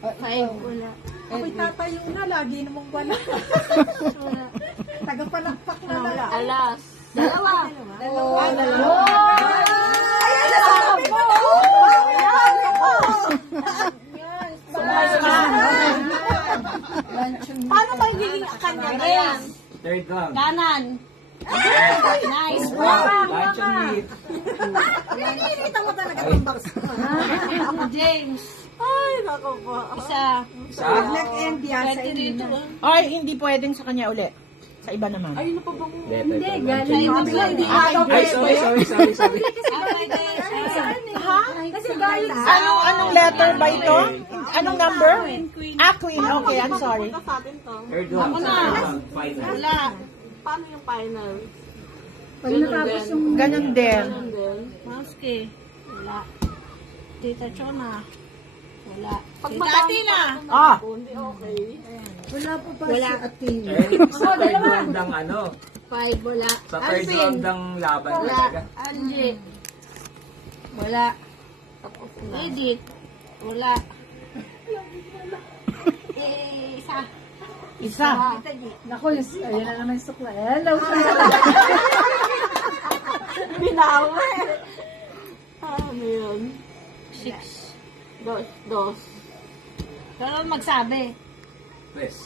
Five. Wala. Ako'y tatayo na, lagi namang wala. Wala. Tagapalakpak na lang. Alas. Dalawa. Dalawa. Ay, sabi mo! Paano ba yung kanya na yan? Third round. Kanan. Nice. Lunch and meat. Nakikita mo talaga itong box. James. Ay, nako po. Isa. Isa. Black and yan sa Pwede inyo. rito. Ay, hindi pwedeng sa kanya uli. Sa iba naman. Hindi, Galing. Ay, sorry. Ha? Kasi galing Anong letter ba ito? Anong number? Ah, Queen. Okay, I'm sorry. Third round. Ako na. Final. Wala. Paano yung final? Pag natapos yung... Ganun din. Mouse wala. Tita Chona. Wala. Pag Tita Atina. Ah, Hindi okay. Wala po pa Wala. si Athena. Sa third round ng ano? Five. Wala. Sa third Alvin. round ng laban Wala. talaga. Angie. Wala. Edith. Wala. Isa. isa. Naku, ayun na naman yung sukla. Hello, Binawi. Ano yun? Six. Dos. Pero magsabi. Yes.